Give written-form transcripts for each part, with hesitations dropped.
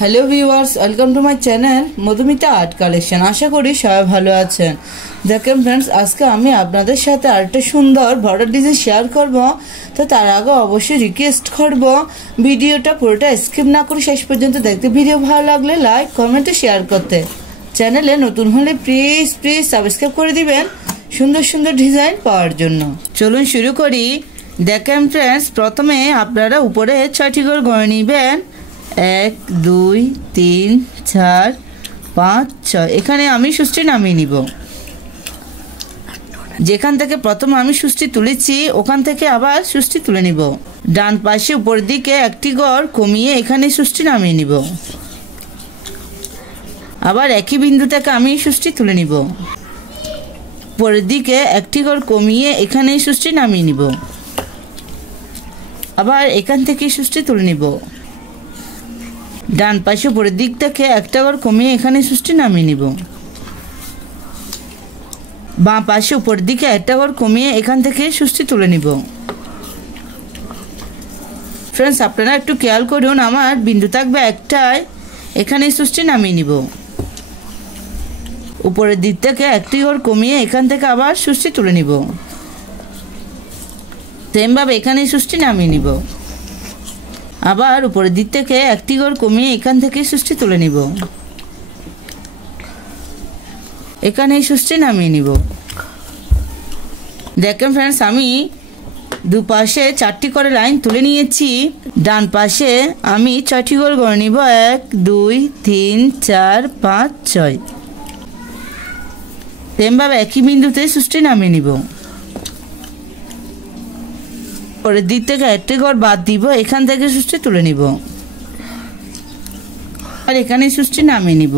Hello viewers, welcome to my channel Madhumita art collection. আশা করি সবাই ভালো আছেন। দেখেন ফ্রেন্ডস, আজকে আমি আপনাদের সাথে আরেকটা সুন্দর বর্ডার ডিজাইন শেয়ার করব। তো তার আগে অবশ্যই রিকোয়েস্ট করব ভিডিওটা পুরোটা স্কিপ না করে শেষ পর্যন্ত দেখতে। ভিডিও ভালো লাগলে লাইক কমেন্টে শেয়ার করতে, চ্যানেলে নতুন হলে প্লিজ সাবস্ক্রাইব করে দিবেন সুন্দর সুন্দর ডিজাইন পাওয়ার জন্য। চলুন শুরু করি। দেখেন ফ্রেন্ডস, প্রথমে আপনারা উপরে 6টি করে গড়ে নেবেন। 1 2 3 4 5 6। এখানে আমি সুষ্টি নামিয়ে নিব। যেখান থেকে প্রথম আমি সুষ্টি তুলেছি ওখান থেকে আবার সুষ্টি তুলে নিব। ডান পাশে উপরের দিকে একটি গড় কমিয়ে এখানে সুষ্টি নামিয়ে নিব। আবার একই বিন্দু থেকে আমি সুষ্টি তুলে নিব। উপরের দিকে একটি গড় কমিয়ে এখানে সুষ্টি নামিয়ে নিব। আবার এখান থেকে সুষ্টি তুলে নিব। ডান পাশে উপরের দিক থেকে একটা গড় কমিয়ে এখানে সুষ্টি নামিয়ে নিব। বাম পাশে উপরের দিকে একটা গড় কমিয়ে এখান থেকে সুষ্টি তুলে নিব। ফ্রেন্ডস, আপনারা একটু খেয়াল করুন, আমার বিন্দু থাকবে একটাই, এখানে সুষ্টি নামিয়ে নিব। উপরের দিক থেকে একটি গড় কমিয়ে এখান থেকে আবার সুষ্টি তুলে নিব। সেমভাবে এখানে সুষ্টি নামিয়ে নিব। আবার উপরের দিক থেকে একটি গড় কমিয়ে এখান থেকে সুষ্টি তুলে নিব। এখানে সুষ্টি নামিয়ে নিব। দেখেন ফ্রেন্ডস, আমি দুপাশে 4টি করে লাইন তুলে নিয়েছি। ডান পাশে আমি 6টি করে গড়ে নিব। 1 2 3 4 5 6। সেমভাবে একই বিন্দুতে সুষ্টি নামিয়ে নিব। পরের দিক থেকে একটি গড় বাদ দিব, এখান থেকে সুষ্টি তুলে নিব। আর এখানে সুষ্টি নামিয়ে নিব।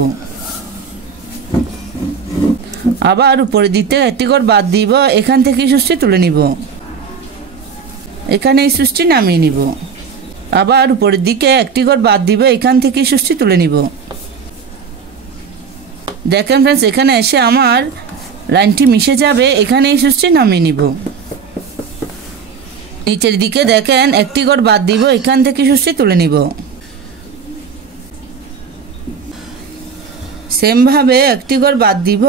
আবার উপরের দিক থেকে একটি গড় বাদ দিব, এখান থেকে সুষ্টি তুলে নিব। এখানে সুষ্টি নামিয়ে নিব। আবার উপরের দিকে একটি গড় বাদ দিব, এখান থেকে সুষ্টি তুলে নিব। দেখেন ফ্রেন্ডস, এখানে এসে আমার লাইনটি মিশে যাবে। এখানে এই সুষ্টি নামিয়ে নিব। নিচের দিকে দেখেন একটি গড় বাদ দিব, এখান থেকে সুষ্টি তুলে নিব। সেম ভাবে একটি গড় বাদ দিব,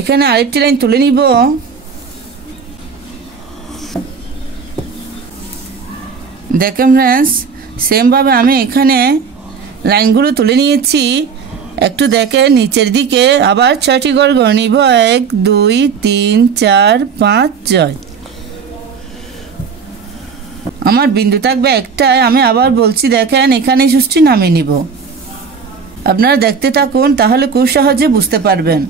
এখানে আরেকটি লাইন তুলে নিব। দেখেন ফ্রেন্ডস, সেম ভাবে আমি এখানে লাইনগুলো তুলে নিয়েছি। একটু দেখেন নিচের দিকে আবার 6টি গড় গড়ে নিব। 1 2 3 4 5 6। আমার বিন্দু থাকবে একটাই, আমি আবার বলছি, দেখেন এখানে সুষ্টি নামিয়ে নিব। আপনারা দেখতে থাকুন, তাহলে খুব সহজে বুঝতে পারবেন।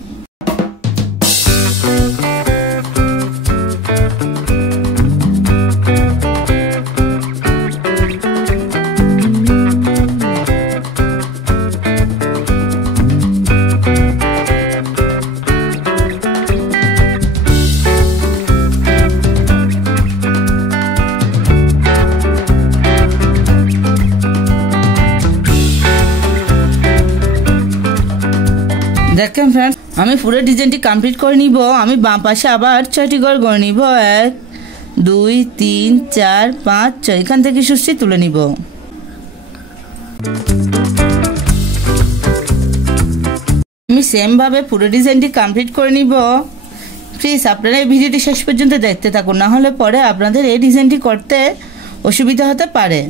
দেখেন ফ্রেন্ডস, আমি পুরো ডিজাইনটি কমপ্লিট করে নিব। আমি বাম পাশে আবার 6টি গড় গড়ে নিব। 1 2 3 4 5 6। এখান থেকে সুষ্টি তুলে নিব। আমি সেম ভাবে পুরো ডিজাইনটি কমপ্লিট করে নিব। প্লিজ আপনারা এই ভিডিওটি শেষ পর্যন্ত দেখতে থাকুন, না হলে পরে আপনাদের এই ডিজাইনটি করতে অসুবিধা হতে পারে।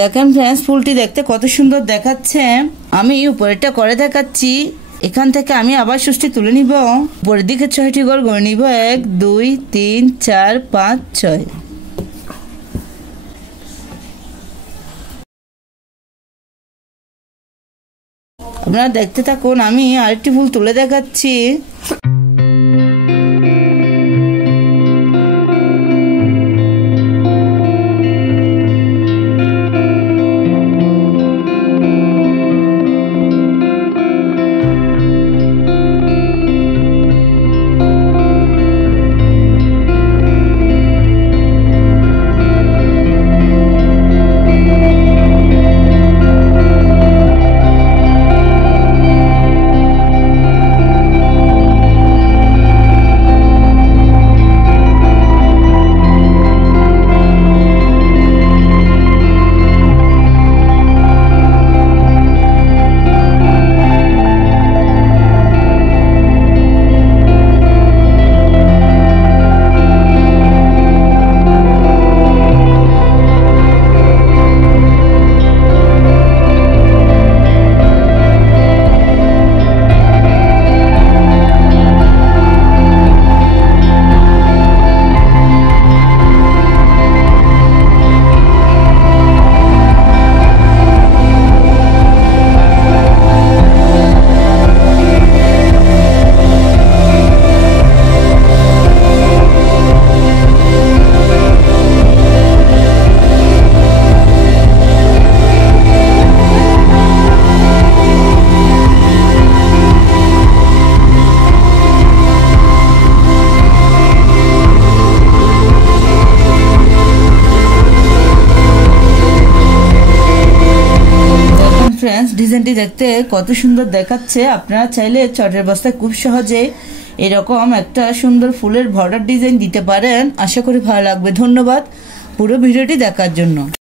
দেখেন ফ্রেন্ডস, ফুলটি দেখতে কত সুন্দর দেখাচ্ছে। আমি উপরেরটা করে দেখাচ্ছি। এখান থেকে আমি আবার সুষ্টি তুলে নিব। উপরের দিকে 6টি গড় গড়ে নিব। 1 2 3 4 5 6। আপনারা দেখতে থাকুন, আমি আরেকটি ফুল তুলে দেখাচ্ছি। ডিজাইনটি দেখতে কত সুন্দর দেখাচ্ছে। আপনারা চাইলে চটের বস্তায় খুব সহজে এরকম একটা সুন্দর ফুলের বর্ডার ডিজাইন দিতে পারেন। আশা করি ভালো লাগবে। ধন্যবাদ পুরো ভিডিওটি দেখার জন্য।